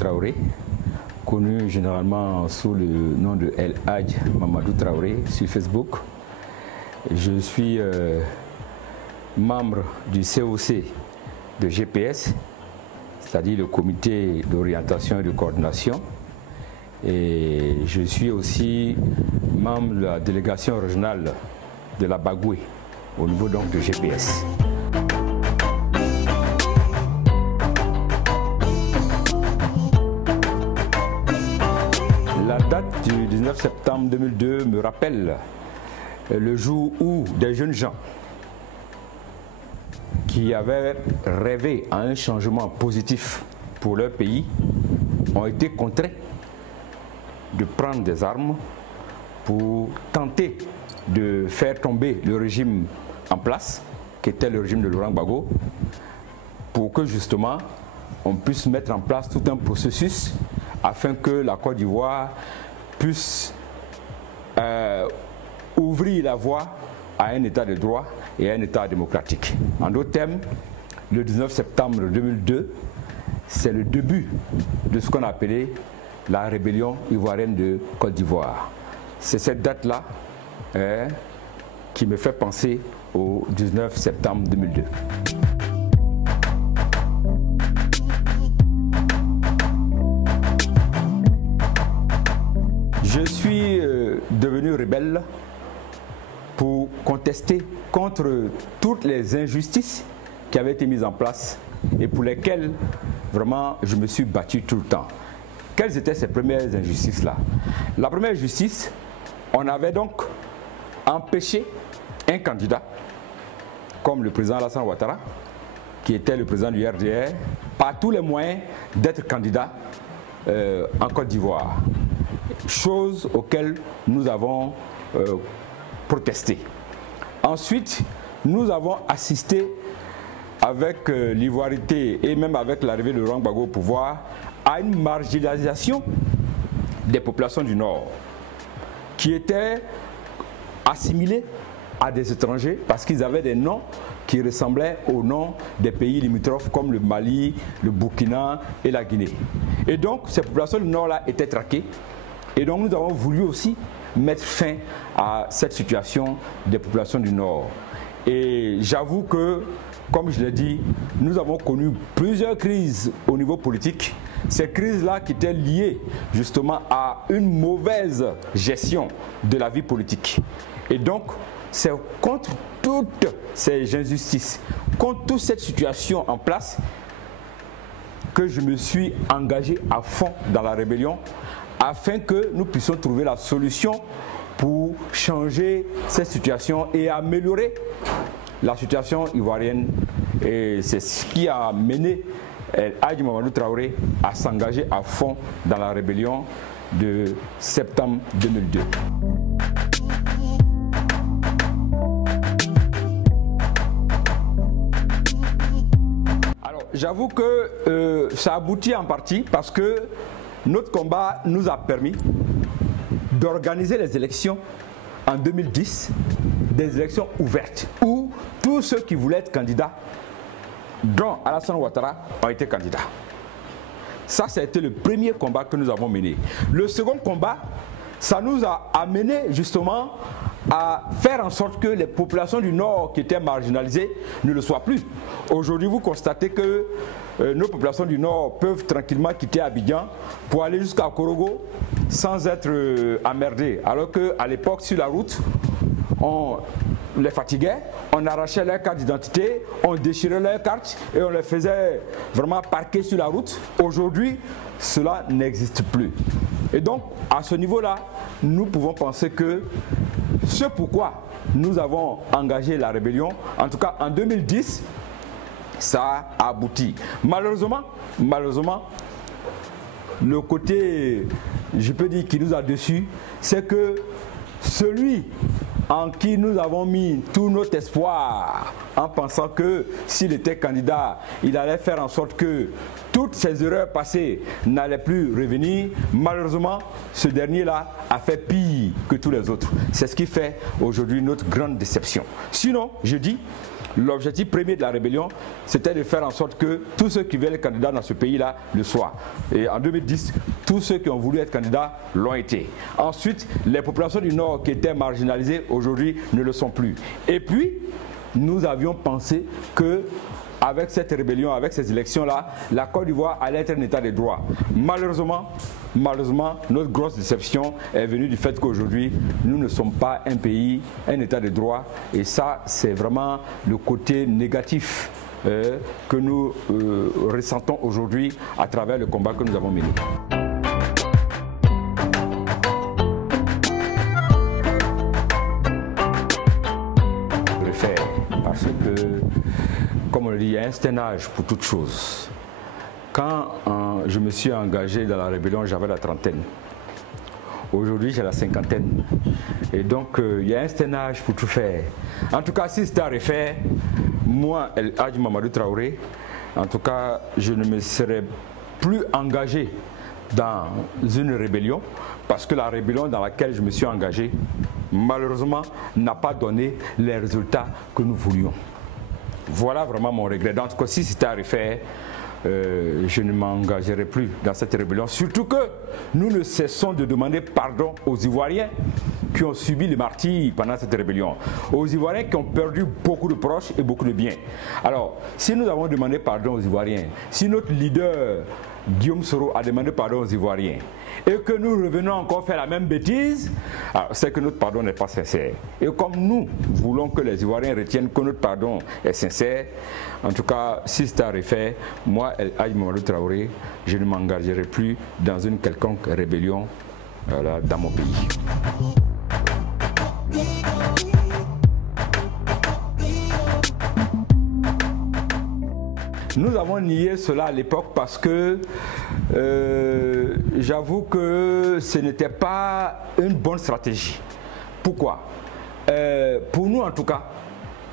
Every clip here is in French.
Traoré, connu généralement sous le nom de El Hadj Mamadou Traoré sur Facebook. Je suis membre du COC de GPS, c'est-à-dire le comité d'orientation et de coordination. Et je suis aussi membre de la délégation régionale de la Bagoué, au niveau donc de GPS. La date du 19 septembre 2002 me rappelle le jour où des jeunes gens qui avaient rêvé à un changement positif pour leur pays ont été contraints de prendre des armes pour tenter de faire tomber le régime en place, qui était le régime de Laurent Gbagbo, pour que justement on puisse mettre en place tout un processus afin que la Côte d'Ivoire puisse ouvrir la voie à un état de droit et à un état démocratique. En d'autres termes, le 19 septembre 2002, c'est le début de ce qu'on a appelé la rébellion ivoirienne de Côte d'Ivoire. C'est cette date-là qui me fait penser au 19 septembre 2002. Je suis devenu rebelle pour contester contre toutes les injustices qui avaient été mises en place et pour lesquelles vraiment je me suis battu tout le temps. Quelles étaient ces premières injustices-là? La première injustice, on avait donc empêché un candidat comme le président Alassane Ouattara, qui était le président du RDR, par tous les moyens d'être candidat en Côte d'Ivoire. Chose auxquelles nous avons protesté. Ensuite, nous avons assisté avec l'ivoirité et même avec l'arrivée de Laurent Gbagbo au pouvoir à une marginalisation des populations du Nord qui étaient assimilées à des étrangers parce qu'ils avaient des noms qui ressemblaient aux noms des pays limitrophes comme le Mali, le Burkina et la Guinée. Et donc ces populations du Nord-là étaient traquées et donc nous avons voulu aussi mettre fin à cette situation des populations du Nord. Et j'avoue que, comme je l'ai dit, nous avons connu plusieurs crises au niveau politique. Ces crises-là qui étaient liées justement à une mauvaise gestion de la vie politique. Et donc, c'est contre toutes ces injustices, contre toute cette situation en place, que je me suis engagé à fond dans la rébellion afin que nous puissions trouver la solution pour changer cette situation et améliorer la situation ivoirienne. Et c'est ce qui a mené El Hadj Mamadou Traoré à s'engager à fond dans la rébellion de septembre 2002. Alors, j'avoue que ça aboutit en partie parce que notre combat nous a permis d'organiser les élections en 2010, des élections ouvertes, où tous ceux qui voulaient être candidats, dont Alassane Ouattara, ont été candidats. Ça a été le premier combat que nous avons mené. Le second combat, ça nous a amené justement à faire en sorte que les populations du Nord qui étaient marginalisées ne le soient plus. Aujourd'hui, vous constatez que nos populations du Nord peuvent tranquillement quitter Abidjan pour aller jusqu'à Korogo sans être emmerdés. Alors qu'à l'époque, sur la route, on les fatiguait, on arrachait leur carte d'identité, on déchirait leur carte et on les faisait vraiment parquer sur la route. Aujourd'hui, cela n'existe plus. Et donc, à ce niveau-là, nous pouvons penser que ce pourquoi nous avons engagé la rébellion, en tout cas en 2010, ça a abouti. Malheureusement, le côté, je peux dire, qui nous a déçus, c'est que celui en qui nous avons mis tout notre espoir, en pensant que s'il était candidat, il allait faire en sorte que toutes ces erreurs passées n'allaient plus revenir. Malheureusement, ce dernier-là a fait pire que tous les autres. C'est ce qui fait aujourd'hui notre grande déception. Sinon, je dis, l'objectif premier de la rébellion, c'était de faire en sorte que tous ceux qui veulent être candidats dans ce pays-là le soient. Et en 2010, tous ceux qui ont voulu être candidats l'ont été. Ensuite, les populations du Nord qui étaient marginalisées, aujourd'hui, ne le sont plus. Et puis, nous avions pensé que avec cette rébellion, avec ces élections-là, la Côte d'Ivoire allait être un état de droit. Malheureusement, notre grosse déception est venue du fait qu'aujourd'hui, nous ne sommes pas un pays, un état de droit. Et ça, c'est vraiment le côté négatif que nous ressentons aujourd'hui à travers le combat que nous avons mené. Parce que, comme on le dit, il y a un certain âge pour toute chose. Quand je me suis engagé dans la rébellion, j'avais la trentaine. Aujourd'hui, j'ai la cinquantaine. Et donc, il y a un certain âge pour tout faire. En tout cas, si c'était à refaire, moi, El Hadj Mamadou Traoré, en tout cas, je ne me serais plus engagé dans une rébellion, parce que la rébellion dans laquelle je me suis engagé, malheureusement, n'a pas donné les résultats que nous voulions. Voilà vraiment mon regret. En tout cas, si c'était à refaire, je ne m'engagerai plus dans cette rébellion. Surtout que nous ne cessons de demander pardon aux Ivoiriens qui ont subi le martyre pendant cette rébellion. Aux Ivoiriens qui ont perdu beaucoup de proches et beaucoup de biens. Alors, si nous avons demandé pardon aux Ivoiriens, si notre leader Guillaume Soro a demandé pardon aux Ivoiriens et que nous revenons encore faire la même bêtise, c'est que notre pardon n'est pas sincère. Et comme nous voulons que les Ivoiriens retiennent que notre pardon est sincère, en tout cas, si c'est à refaire, moi, El Hadj Mamadou Traoré, je ne m'engagerai plus dans une quelconque rébellion dans mon pays. Nous avons nié cela à l'époque parce que j'avoue que ce n'était pas une bonne stratégie. Pourquoi? Pour nous en tout cas,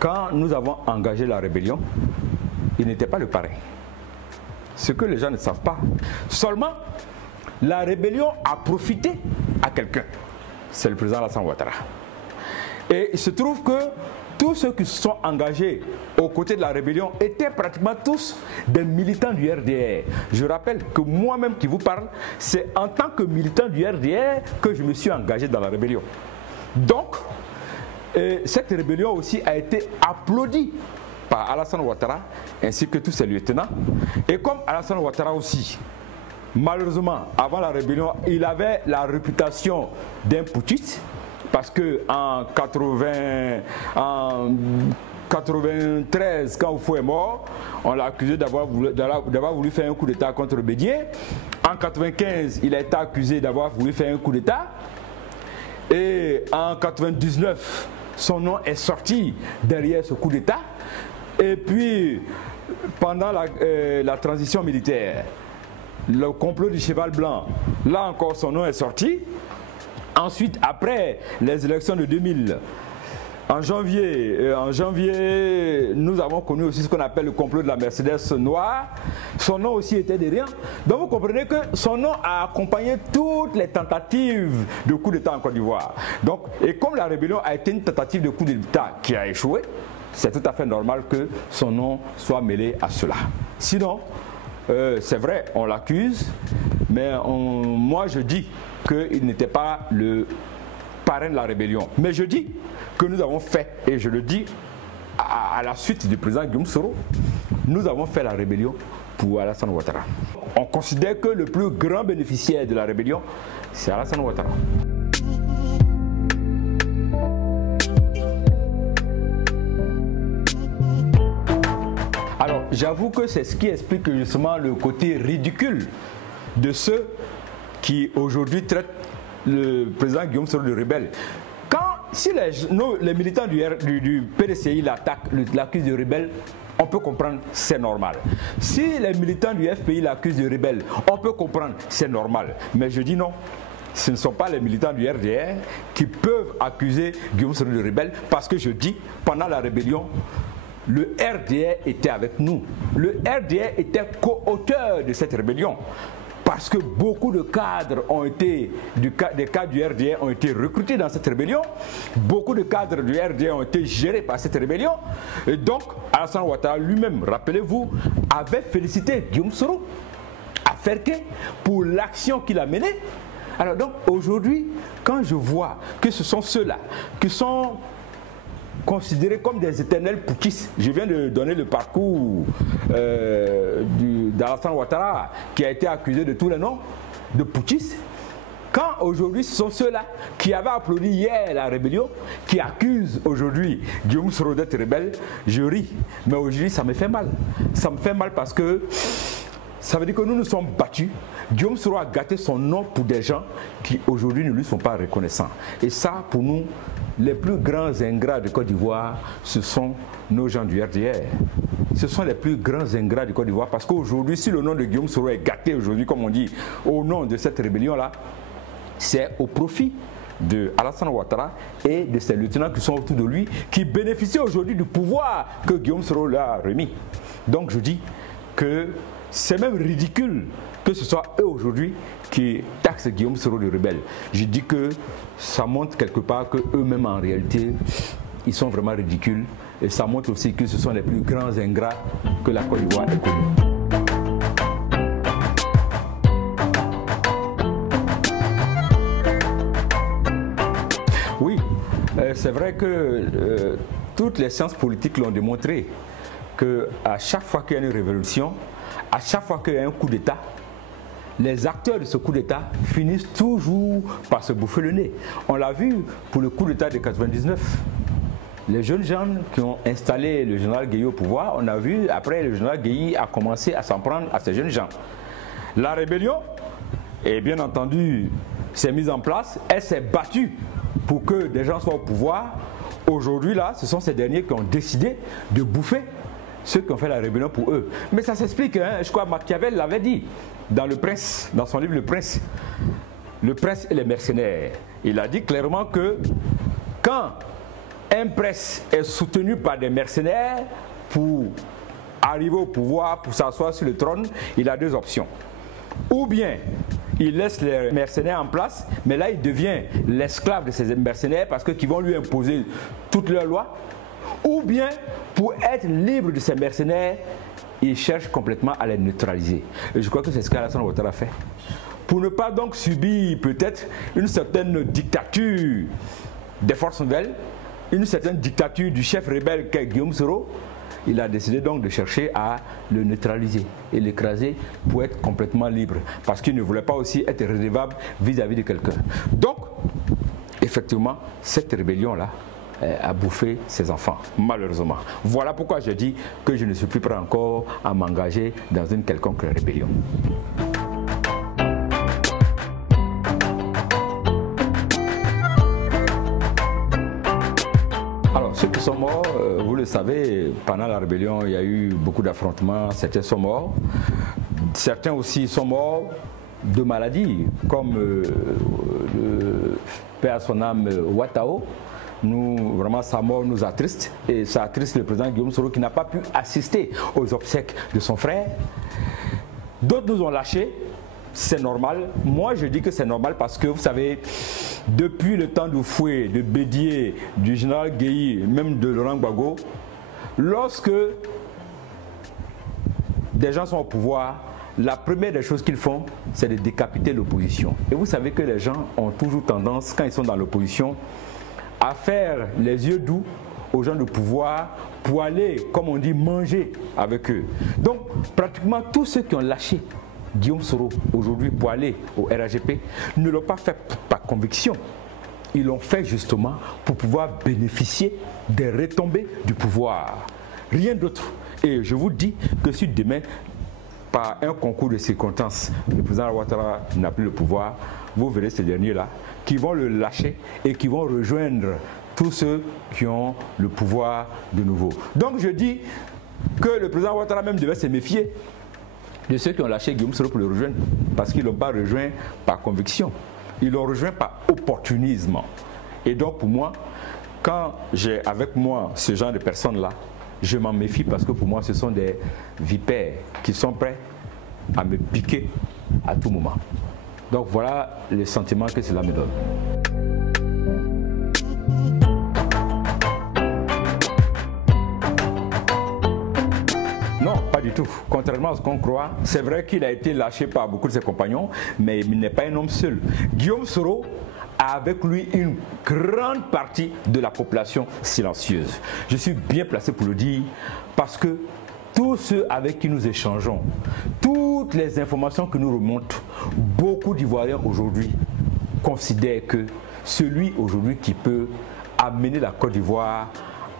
quand nous avons engagé la rébellion, il n'était pas le parrain. Ce que les gens ne savent pas. Seulement, la rébellion a profité à quelqu'un. C'est le président Alassane Ouattara. Et il se trouve que tous ceux qui se sont engagés aux côtés de la rébellion étaient pratiquement tous des militants du RDR. Je rappelle que moi-même qui vous parle, c'est en tant que militant du RDR que je me suis engagé dans la rébellion. Donc, cette rébellion aussi a été applaudie par Alassane Ouattara ainsi que tous ses lieutenants. Et comme Alassane Ouattara aussi, malheureusement, avant la rébellion, il avait la réputation d'un putschiste. Parce qu'en 93, quand Oufou est mort, on l'a accusé d'avoir voulu faire un coup d'État contre Bédié. En 95, il a été accusé d'avoir voulu faire un coup d'État. Et en 99, son nom est sorti derrière ce coup d'État. Et puis, pendant la transition militaire, le complot du cheval blanc, là encore son nom est sorti. Ensuite, après les élections de 2000, en janvier, nous avons connu aussi ce qu'on appelle le complot de la Mercedes noire. Son nom aussi était derrière. Donc vous comprenez que son nom a accompagné toutes les tentatives de coup d'État en Côte d'Ivoire. Donc, et comme la rébellion a été une tentative de coup d'État qui a échoué, c'est tout à fait normal que son nom soit mêlé à cela. Sinon, c'est vrai, on l'accuse, mais moi je dis qu'il n'était pas le parrain de la rébellion. Mais je dis que nous avons fait, et je le dis à la suite du président Guillaume Soro, nous avons fait la rébellion pour Alassane Ouattara. On considère que le plus grand bénéficiaire de la rébellion, c'est Alassane Ouattara. Alors, j'avoue que c'est ce qui explique justement le côté ridicule de ceux qui aujourd'hui traitent le président Guillaume Soro de rebelle. Si les militants du PDCI l'accusent de rebelle, on peut comprendre, c'est normal. Si les militants du FPI l'accusent de rebelle, on peut comprendre, c'est normal. Mais je dis non. ce ne sont pas les militants du RDR qui peuvent accuser Guillaume Soro de rebelle, parce que je dis, pendant la rébellion, le RDR était avec nous. Le RDR était co-auteur de cette rébellion. Parce que beaucoup de cadres ont été, des cadres du RDR ont été recrutés dans cette rébellion. Beaucoup de cadres du RDR ont été gérés par cette rébellion. Et donc, Alassane Ouattara lui-même, rappelez-vous, avait félicité Guillaume Soro à Ferké pour l'action qu'il a menée. Alors donc, aujourd'hui, quand je vois que ce sont ceux-là qui sont considérés comme des éternels putschistes. Je viens de donner le parcours d'Alassane Ouattara, qui a été accusé de tous les noms de putschistes. Quand aujourd'hui ce sont ceux-là qui avaient applaudi hier la rébellion, qui accusent aujourd'hui Guillaume Soro d'être rebelle, je ris. Mais aujourd'hui ça me fait mal. Ça me fait mal parce que ça veut dire que nous nous sommes battus. Guillaume Soro a gâté son nom pour des gens qui aujourd'hui ne lui sont pas reconnaissants. Et ça, pour nous, les plus grands ingrats de Côte d'Ivoire, ce sont nos gens du RDR. Ce sont les plus grands ingrats de Côte d'Ivoire parce qu'aujourd'hui, si le nom de Guillaume Soro est gâté aujourd'hui, comme on dit, au nom de cette rébellion-là, c'est au profit de Alassane Ouattara et de ses lieutenants qui sont autour de lui, qui bénéficient aujourd'hui du pouvoir que Guillaume Soro leur a remis. Donc je dis que c'est même ridicule que ce soit eux aujourd'hui qui taxent Guillaume Soro de rebelle. Je dis que ça montre quelque part qu'eux-mêmes en réalité, ils sont vraiment ridicules. Et ça montre aussi que ce sont les plus grands ingrats que la Côte d'Ivoire ait connus. Oui, c'est vrai que toutes les sciences politiques l'ont démontré, qu'à chaque fois qu'il y a une révolution, à chaque fois qu'il y a un coup d'État, les acteurs de ce coup d'État finissent toujours par se bouffer le nez. On l'a vu pour le coup d'État de 99. Les jeunes gens qui ont installé le général Gueye au pouvoir, on a vu après le général Gueye a commencé à s'en prendre à ces jeunes gens. La rébellion, et bien entendu, s'est mise en place, elle s'est battue pour que des gens soient au pouvoir. Aujourd'hui, là, ce sont ces derniers qui ont décidé de bouffer ceux qui ont fait la rébellion pour eux. Mais ça s'explique, hein, je crois que Machiavel l'avait dit dans Le Prince, dans son livre Le Prince et les mercenaires. Il a dit clairement que quand un prince est soutenu par des mercenaires pour arriver au pouvoir, pour s'asseoir sur le trône, il a deux options. Ou bien il laisse les mercenaires en place, mais là il devient l'esclave de ces mercenaires parce qu'ils vont lui imposer toutes leurs lois. Ou bien, pour être libre de ces mercenaires, il cherche complètement à les neutraliser. Et je crois que c'est ce qu'Alassane Ouattara a fait. Pour ne pas donc subir peut-être une certaine dictature des forces nouvelles, une certaine dictature du chef rebelle qu'est Guillaume Soro, il a décidé donc de chercher à le neutraliser et l'écraser pour être complètement libre. Parce qu'il ne voulait pas aussi être redevable vis-à-vis de quelqu'un. Donc, effectivement, cette rébellion-là a bouffé ses enfants, malheureusement. Voilà pourquoi je dis que je ne suis plus prêt encore à m'engager dans une quelconque rébellion. Alors, ceux qui sont morts, vous le savez, pendant la rébellion, il y a eu beaucoup d'affrontements, certains sont morts. Certains aussi sont morts de maladies, comme le père à son âme Ouattao. Nous, vraiment, sa mort nous attriste et ça attriste le président Guillaume Soro qui n'a pas pu assister aux obsèques de son frère. D'autres nous ont lâchés, c'est normal. Moi, je dis que c'est normal parce que, vous savez, depuis le temps du Fouet, de Bédier, du général Gueye, même de Laurent Gbagbo, lorsque des gens sont au pouvoir, la première des choses qu'ils font, c'est de décapiter l'opposition. Et vous savez que les gens ont toujours tendance, quand ils sont dans l'opposition, à faire les yeux doux aux gens de pouvoir pour aller, comme on dit, manger avec eux. Donc, pratiquement tous ceux qui ont lâché Guillaume Soro aujourd'hui pour aller au RAGP ne l'ont pas fait par conviction. Ils l'ont fait justement pour pouvoir bénéficier des retombées du pouvoir. Rien d'autre. Et je vous dis que si demain, par un concours de circonstances, le président Ouattara n'a plus le pouvoir, vous verrez ces derniers-là qui vont le lâcher et qui vont rejoindre tous ceux qui ont le pouvoir de nouveau. Donc je dis que le président Ouattara même devait se méfier de ceux qui ont lâché Guillaume Soro pour le rejoindre, parce qu'ils ne l'ont pas rejoint par conviction. Ils l'ont rejoint par opportunisme. Et donc pour moi, quand j'ai avec moi ce genre de personnes-là, je m'en méfie parce que pour moi, ce sont des vipères qui sont prêts à me piquer à tout moment. Donc voilà le sentiment que cela me donne. Non, pas du tout. Contrairement à ce qu'on croit, c'est vrai qu'il a été lâché par beaucoup de ses compagnons, mais il n'est pas un homme seul. Guillaume Soro a avec lui une grande partie de la population silencieuse. Je suis bien placé pour le dire parce que tous ceux avec qui nous échangeons, toutes les informations que nous remontent, beaucoup d'Ivoiriens aujourd'hui considèrent que celui aujourd'hui qui peut amener la Côte d'Ivoire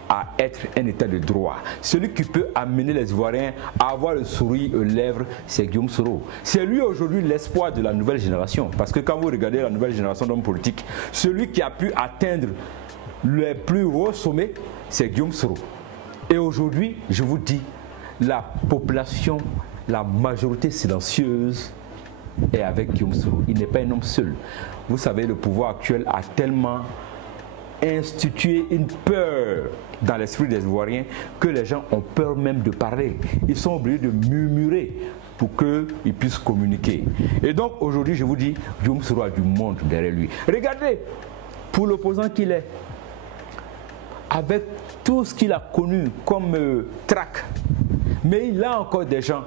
à être un état de droit, celui qui peut amener les Ivoiriens à avoir le sourire aux lèvres, c'est Guillaume Soro. C'est lui aujourd'hui l'espoir de la nouvelle génération. Parce que quand vous regardez la nouvelle génération d'hommes politiques, celui qui a pu atteindre les plus hauts sommets, c'est Guillaume Soro. Et aujourd'hui, je vous dis, la population, la majorité silencieuse est avec Guillaume Soro. Il n'est pas un homme seul. Vous savez, le pouvoir actuel a tellement instituer une peur dans l'esprit des Ivoiriens que les gens ont peur même de parler. Ils sont obligés de murmurer pour qu'ils puissent communiquer. Et donc aujourd'hui, je vous dis, Guillaume Soro a du monde derrière lui. Regardez, pour l'opposant qu'il est, avec tout ce qu'il a connu comme trac, mais il a encore des gens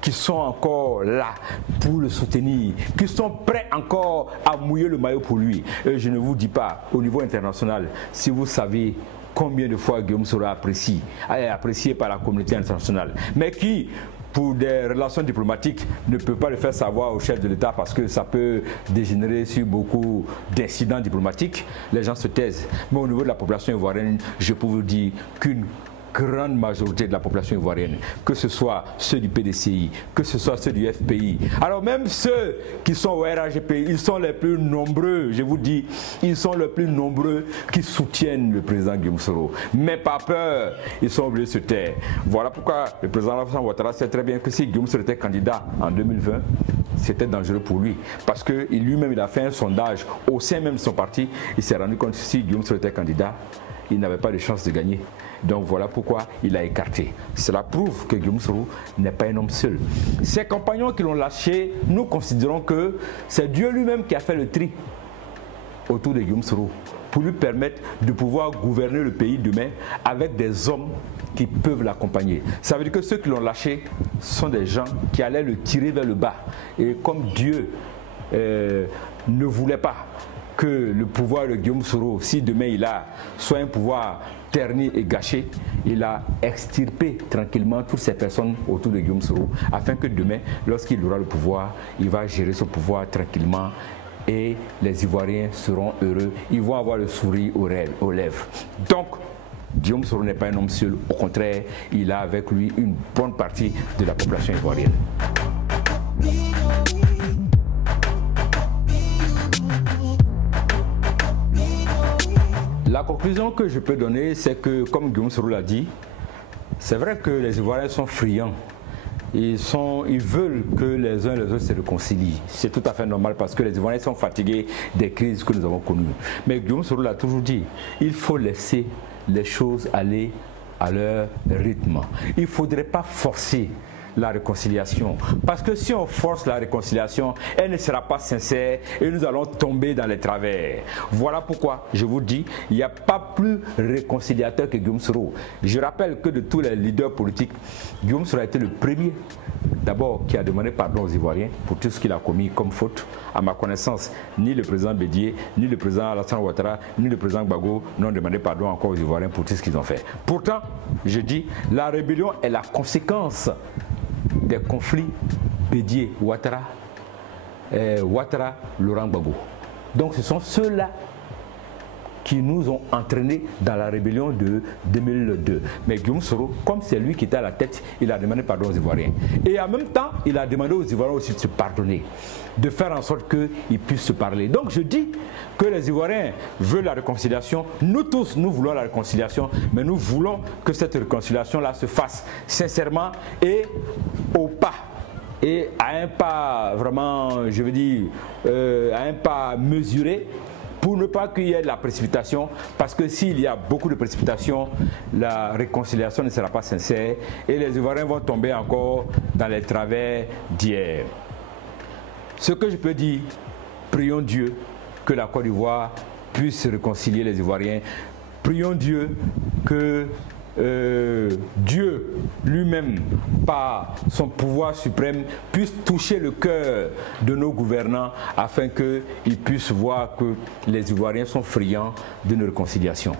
qui sont encore là pour le soutenir, qui sont prêts encore à mouiller le maillot pour lui. Et je ne vous dis pas, au niveau international, si vous savez combien de fois Guillaume Soro est apprécié par la communauté internationale, mais qui, pour des relations diplomatiques, ne peut pas le faire savoir au chef de l'État parce que ça peut dégénérer sur beaucoup d'incidents diplomatiques, les gens se taisent. Mais au niveau de la population ivoirienne, je peux vous dire qu'une grande majorité de la population ivoirienne, que ce soit ceux du PDCI, que ce soit ceux du FPI. Alors même ceux qui sont au RHGP, ils sont les plus nombreux, je vous dis, ils sont les plus nombreux qui soutiennent le président Guillaume Soro. Mais pas peur, ils sont obligés de se taire. Voilà pourquoi le président Alassane Ouattara sait très bien que si Guillaume Soro était candidat en 2020, c'était dangereux pour lui. Parce que lui-même, il a fait un sondage au sein même de son parti, il s'est rendu compte que si Guillaume Soro était candidat, il n'avait pas de chance de gagner. Donc voilà pourquoi il a écarté. Cela prouve que Guillaume Soro n'est pas un homme seul. Ses compagnons qui l'ont lâché, nous considérons que c'est Dieu lui-même qui a fait le tri autour de Guillaume Soro pour lui permettre de pouvoir gouverner le pays demain avec des hommes qui peuvent l'accompagner. Ça veut dire que ceux qui l'ont lâché sont des gens qui allaient le tirer vers le bas. Et comme Dieu ne voulait pas que le pouvoir de Guillaume Soro, si demain il a soit un pouvoir terni et gâché, il a extirpé tranquillement toutes ces personnes autour de Guillaume Soro, afin que demain, lorsqu'il aura le pouvoir, il va gérer ce pouvoir tranquillement et les Ivoiriens seront heureux, ils vont avoir le sourire aux lèvres. Donc, Guillaume Soro n'est pas un homme seul, au contraire, il a avec lui une bonne partie de la population ivoirienne. La conclusion que je peux donner, c'est que, comme Guillaume Soro l'a dit, c'est vrai que les Ivoiriens sont friands. Ils veulent que les uns et les autres se réconcilient. C'est tout à fait normal parce que les Ivoiriens sont fatigués des crises que nous avons connues. Mais Guillaume Soro l'a toujours dit, il faut laisser les choses aller à leur rythme. Il ne faudrait pas forcer la réconciliation. Parce que si on force la réconciliation, elle ne sera pas sincère et nous allons tomber dans les travers. Voilà pourquoi je vous dis, il n'y a pas plus réconciliateur que Guillaume Soro. Je rappelle que de tous les leaders politiques, Guillaume Soro a été le premier, d'abord, qui a demandé pardon aux Ivoiriens pour tout ce qu'il a commis comme faute. À ma connaissance, ni le président Bédié, ni le président Alassane Ouattara, ni le président Gbagbo n'ont demandé pardon encore aux Ivoiriens pour tout ce qu'ils ont fait. Pourtant, je dis, la rébellion est la conséquence des conflits Bédié, Ouattara, Laurent Gbagbo. Donc ce sont ceux-là qui nous ont entraînés dans la rébellion de 2002. Mais Guillaume Soro, comme c'est lui qui était à la tête, il a demandé pardon aux Ivoiriens. Et en même temps, il a demandé aux Ivoiriens aussi de se pardonner, de faire en sorte qu'ils puissent se parler. Donc je dis que les Ivoiriens veulent la réconciliation. Nous tous, nous voulons la réconciliation, mais nous voulons que cette réconciliation-là se fasse sincèrement et au pas. et à un pas vraiment, je veux dire, à un pas mesuré, pour ne pas qu'il y ait de la précipitation, parce que s'il y a beaucoup de précipitation, la réconciliation ne sera pas sincère et les Ivoiriens vont tomber encore dans les travers d'hier. Ce que je peux dire, prions Dieu que la Côte d'Ivoire puisse réconcilier les Ivoiriens. Prions Dieu que Dieu lui-même, par son pouvoir suprême, puisse toucher le cœur de nos gouvernants afin qu'ils puissent voir que les Ivoiriens sont friands d'une réconciliation.